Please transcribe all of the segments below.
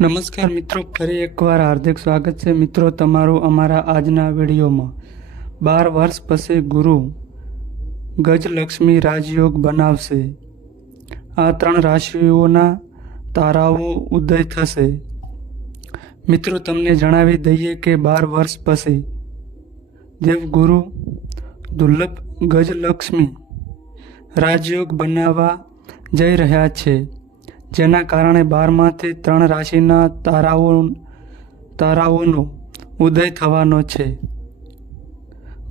નમસ્કાર મિત્રો, ફરી એકવાર હાર્દિક સ્વાગત છે. મિત્રો, તમારું અમારા આજના વિડીયોમાં. બાર વર્ષ પછી ગુરુ ગજલક્ષ્મી રાજયોગ બનાવશે. આ ત્રણ રાશિઓના તારાઓ ઉદય થશે. મિત્રો, તમને જણાવી દઈએ કે બાર વર્ષ પછી દેવગુરુ દુર્લભ ગજલક્ષ્મી રાજયોગ બનાવવા જઈ રહ્યા છે. જેના કારણે બારમાંથી ત્રણ રાશિના તારાઓ તારાઓનો ઉદય થવાનો છે.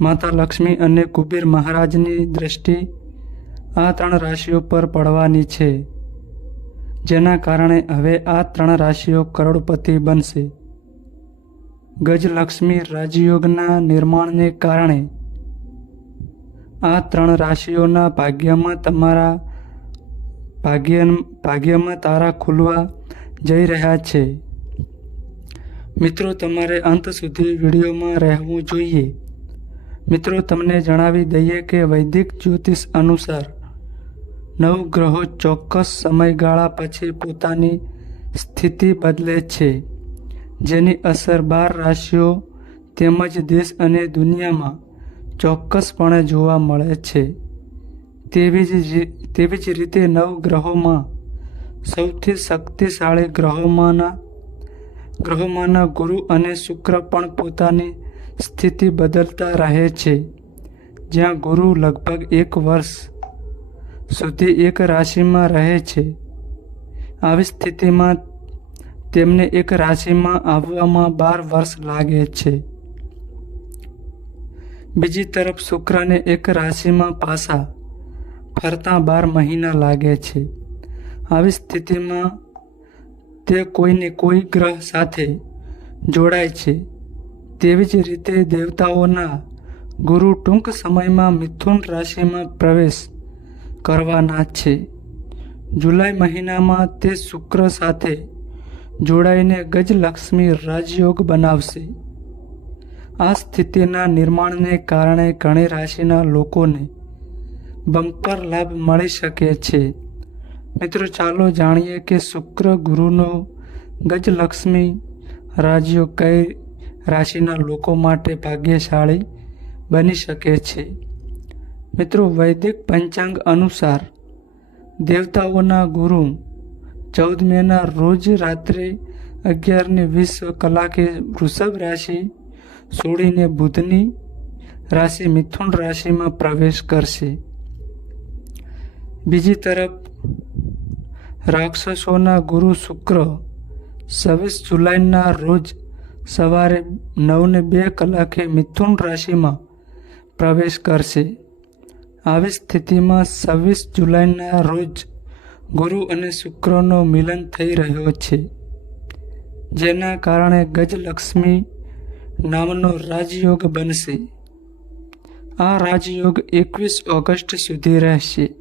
માતા લક્ષ્મી અને કુબેર મહારાજની દ્રષ્ટિ આ ત્રણ રાશિઓ પર પડવાની છે, જેના કારણે હવે આ ત્રણ રાશિઓ કરોડપતિ બનશે. ગજલક્ષ્મી રાજયોગના નિર્માણને કારણે આ ત્રણ રાશિઓના ભાગ્યમાં તમારા ભાગ્ય ભાગ્યમાં તારા ખુલવા જઈ રહ્યા છે. મિત્રો, તમારે અંત સુધી વિડીયોમાં રહેવું જોઈએ. મિત્રો, તમને જણાવી દઈએ કે વૈદિક જ્યોતિષ અનુસાર નવ ગ્રહો ચોક્કસ સમયગાળા પછી પોતાની સ્થિતિ બદલે છે, જેની અસર બાર રાશિઓ તેમજ દેશ અને દુનિયામાં ચોક્કસપણે જોવા મળે છે. તેવી જ તેવી જ રીતે નવ ગ્રહોમાં, સૌથી શક્તિશાળી ગ્રહોમાંના ગ્રહોમાંના ગુરુ અને શુક્ર પણ પોતાની સ્થિતિ બદલતા રહે છે. જ્યાં ગુરુ લગભગ એક વર્ષ સુધી એક રાશિમાં રહે છે. આવી સ્થિતિમાં તેમને એક રાશિમાં આવવામાં બાર વર્ષ લાગે છે. બીજી તરફ શુક્રને એક રાશિમાં પાછા ફરતા બાર મહિના લાગે છે. આવી સ્થિતિમાં તે કોઈને કોઈ ગ્રહ સાથે જોડાય છે. તેવી જ રીતે દેવતાઓના ગુરુ ટૂંક સમયમાં મિથુન રાશિમાં પ્રવેશ કરવાના છે. જુલાઈ મહિનામાં તે શુક્ર સાથે જોડાઈને ગજલક્ષ્મી રાજયોગ બનાવશે. આ સ્થિતિના નિર્માણને કારણે ઘણી રાશિના લોકોને બમ્પર લાભ મળી શકે છે. મિત્રો, ચાલો જાણીએ કે શુક્ર ગુરુનો ગજલક્ષ્મી રાજ્યો કઈ રાશિના લોકો માટે ભાગ્યશાળી બની શકે છે? મિત્રો, વૈદિક પંચાંગ અનુસાર દેવતાઓના ગુરુ ચૌદ મેના રોજ રાત્રે અગિયારને વીસ કલાકે વૃષભ રાશિ છોડીને બુધની રાશિ મિથુન રાશિમાં પ્રવેશ કરશે. બીજી તરફ, રાક્ષસોના ગુરુ શુક્ર છવ્વીસ જુલાઈના રોજ સવારે નવને બે કલાકે મિથુન રાશિમાં પ્રવેશ કરશે. આવી સ્થિતિમાં છવ્વીસ જુલાઈના રોજ ગુરુ અને શુક્રનો મિલન થઈ રહ્યો છે. જેના કારણે ગજલક્ષ્મી નામનો રાજયોગ બનશે. આ રાજયોગ એકવીસ ઓગસ્ટ સુધી રહેશે.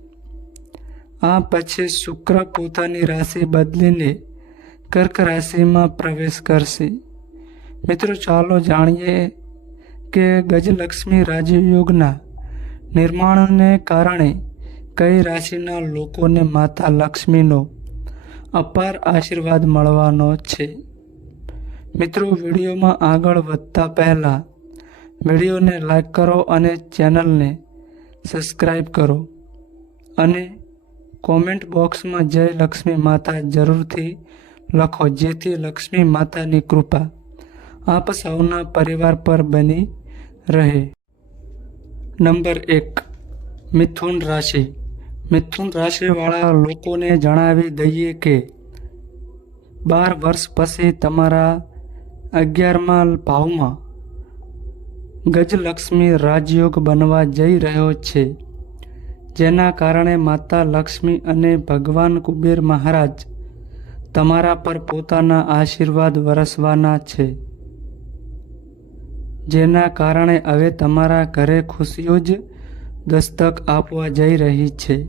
આ પછી શુક્ર પોતાની રાશિ બદલીને કર્ક રાશિમાં પ્રવેશ કરશે. મિત્રો, ચાલો જાણીએ કે ગજલક્ષ્મી રાજયોગના નિર્માણને કારણે કઈ રાશિના લોકોને માતા લક્ષ્મીનો અપાર આશીર્વાદ મળવાનો છે? મિત્રો, વિડીયોમાં આગળ વધતા પહેલાં વિડીયોને લાઈક કરો અને ચેનલને સબસ્ક્રાઈબ કરો અને કોમેન્ટ બોક્સમાં જય લક્ષ્મી માતા જરૂરથી લખો, જેથી લક્ષ્મી માતાની કૃપા આપ સૌના પરિવાર પર બની રહે. નંબર એક, મિથુન રાશિ. મિથુન રાશિવાળા લોકોને જણાવી દઈએ કે બાર વર્ષ પછી તમારા અગિયારમા ભાવમાં ગજલક્ષ્મી રાજયોગ બનવા જઈ રહ્યો છે. જેના કારણે માતા લક્ષ્મી અને ભગવાન કુબેર મહારાજ તમારા પર પોતાના આશીર્વાદ વરસવાના છે. જેના કારણે હવે તમારા ઘરે ખુશીઓ જ દસ્તક આપવા જઈ રહી છે.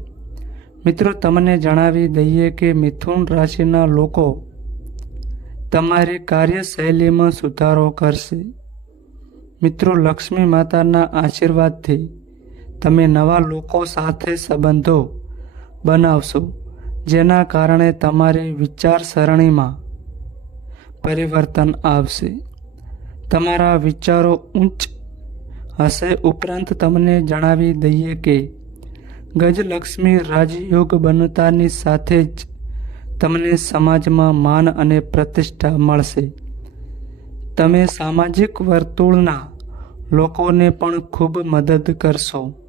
મિત્રો, તમને જણાવી દઈએ કે મિથુન રાશિના લોકો તમારી કાર્યશૈલીમાં સુધારો કરશે. મિત્રો, લક્ષ્મી માતાના આશીર્વાદથી તમે નવા લોકો સાથે સંબંધો બનાવશો, જેના કારણે તમારી વિચારસરણીમાં પરિવર્તન આવશે. તમારા વિચારો ઉચ્ચ હશે. ઉપરાંત તમને જણાવી દઈએ કે ગજલક્ષ્મી રાજયોગ બનતાની સાથે જ તમને સમાજમાં માન અને પ્રતિષ્ઠા મળશે. તમે સામાજિક વર્તુળના લોકોને પણ ખૂબ મદદ કરશો.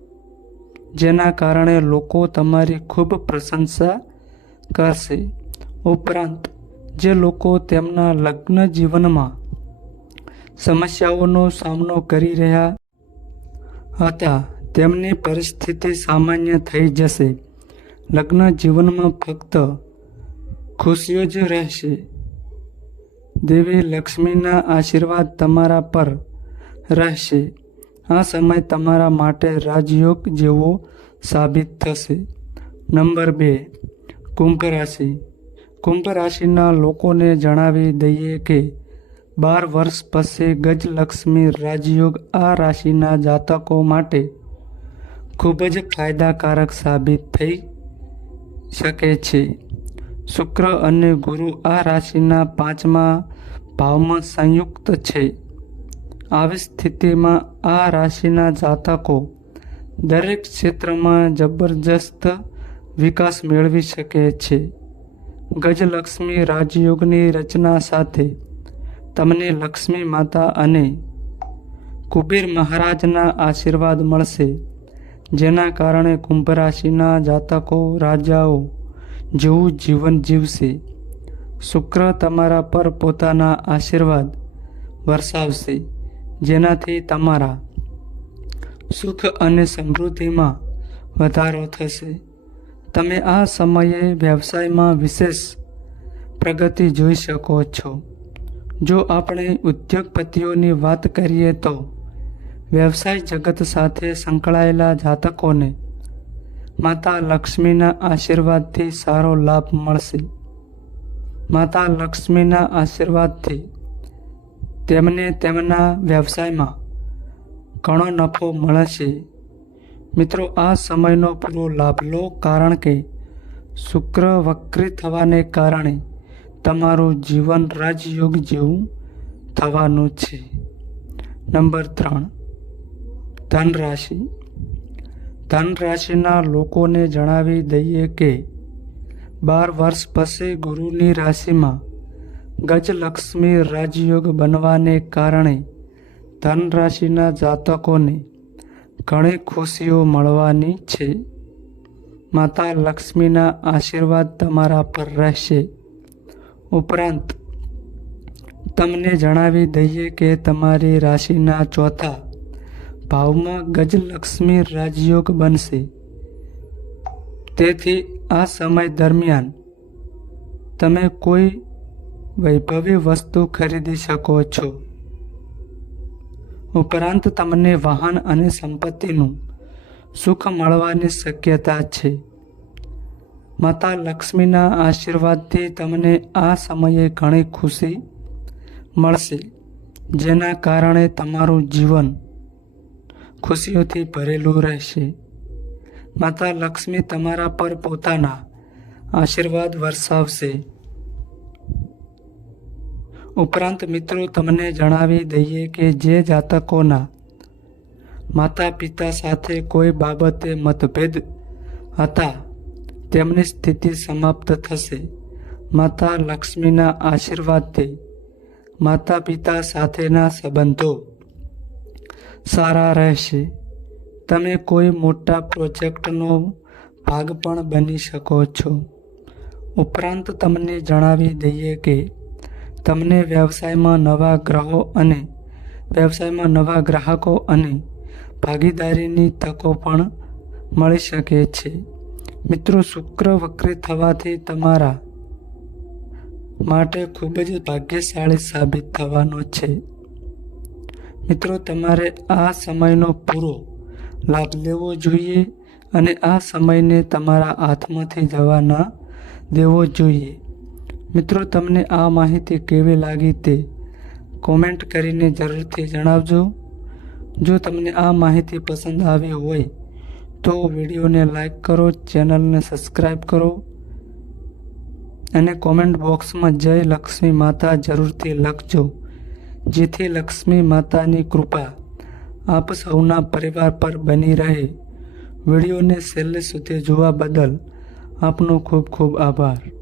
જેના કારણે લોકો તમારી ખૂબ પ્રશંસા કરશે. ઉપરાંત, જે લોકો તેમના લગ્ન જીવનમાં સમસ્યાઓનો સામનો કરી રહ્યા હતા, તેમની પરિસ્થિતિ સામાન્ય થઈ જશે. લગ્ન જીવનમાં ફક્ત ખુશીઓ જ રહેશે. દેવી લક્ષ્મીના આશીર્વાદ તમારા પર રહેશે. આ સમય તમારા માટે રાજયોગ જેવો સાબિત થશે. નંબર બે, કુંભ રાશિ. કુંભ રાશિના લોકોને જણાવી દઈએ કે બાર વર્ષ પછી ગજલક્ષ્મી રાજયોગ આ રાશિના જાતકો માટે ખૂબ જ ફાયદાકારક સાબિત થઈ શકે છે. શુક્ર અને ગુરુ આ રાશિના પાંચમા ભાવમાં સંયુક્ત છે. આવી સ્થિતિમાં આ રાશિના જાતકો દરેક ક્ષેત્રમાં જબરજસ્ત વિકાસ મેળવી શકે છે. ગજલક્ષ્મી રાજયોગની રચના સાથે તમને લક્ષ્મી માતા અને કુબેર મહારાજના આશીર્વાદ મળશે. જેના કારણે કુંભ રાશિના જાતકો, રાજાઓ જેવું જીવન જીવશે. શુક્ર તમારા પર પોતાના આશીર્વાદ વરસાવશે. જેનાથી તમારા સુખ અને સમૃદ્ધિમાં વધારો થશે. તમે આ સમયે વ્યવસાયમાં વિશેષ પ્રગતિ જોઈ શકો છો. જો આપણે ઉદ્યોગપતિઓની વાત કરીએ તો વ્યવસાય જગત સાથે સંકળાયેલા જાતકોને માતા લક્ષ્મીના આશીર્વાદથી સારો લાભ મળશે. માતા લક્ષ્મીના આશીર્વાદથી તેમને તેમના વ્યવસાયમાં ઘણો નફો મળે છે. મિત્રો, આ સમયનો પૂરો લાભ લો કારણ કે શુક્ર વક્રી થવાને કારણે તમારું જીવન રાજયોગ જેવું થવાનું છે. નંબર ત્રણ ધન રાશિ ધન રાશિના લોકોને જણાવી દઈએ કે બાર વર્ષ પછી ગુરુની રાશિમાં ગજલક્ષ્મી રાજયોગ બનવાને કારણે ધન રાશિના જાતકોને ઘણી ખુશીઓ મળવાની છે. માતા લક્ષ્મીના આશીર્વાદ તમારા પર રહેશે. ઉપરાંત, તમને જણાવી દઈએ કે તમારી રાશિના ચોથા ભાવમાં ગજલક્ષ્મી રાજયોગ બનશે. તેથી આ સમય દરમિયાન તમે કોઈ વૈભવી વસ્તુ ખરીદી શકો છો. ઉપરાંત તમને વાહન અને સંપત્તિનું સુખ મળવાની શક્યતા છે. માતા લક્ષ્મીના આશીર્વાદથી તમને આ સમયે ઘણી ખુશી મળશે, જેના કારણે તમારું જીવન ખુશીઓથી ભરેલું રહેશે. માતા લક્ષ્મી તમારા પર પોતાના આશીર્વાદ વરસાવશે. ઉપરાંત મિત્રો તમને જણાવી દઈએ કે જે જાતકોના માતા પિતા સાથે કોઈ બાબતે મતભેદ હતા, તેમની સ્થિતિ સમાપ્ત થશે. માતા લક્ષ્મીના આશીર્વાદથી માતા પિતા સાથેના સંબંધો સારા રહેશે. તમે કોઈ મોટા પ્રોજેક્ટનો ભાગ પણ બની શકો છો. ઉપરાંત તમને જણાવી દઈએ કે તમને વ્યવસાયમાં નવા ગ્રહો અને વ્યવસાયમાં નવા ગ્રાહકો અને ભાગીદારીની તકો પણ મળી શકે છે. મિત્રો, શુક્ર વક્રી થવાથી તમારા માટે ખૂબ જ ભાગ્યશાળી સાબિત થવાનો છે. મિત્રો, તમારે આ સમયનો પૂરો લાભ લેવો જોઈએ અને આ સમયને તમારા હાથમાંથી જવા ન દેવો જોઈએ. મિત્રો, તમને આ માહિતી કેવી લાગી તે કોમેન્ટ કરીને જરૂરથી જણાવજો. જો તમને આ માહિતી પસંદ આવી હોય તો વિડીયોને લાઈક કરો, ચેનલને સબસ્ક્રાઈબ કરો અને કોમેન્ટ બોક્સમાં જય લક્ષ્મી માતા જરૂરથી લખજો. જેથી લક્ષ્મી માતાની કૃપા આપ સૌના પરિવાર પર બની રહે. વિડીયોને છેલ્લે સુધી જોવા બદલ આપનો ખૂબ ખૂબ આભાર.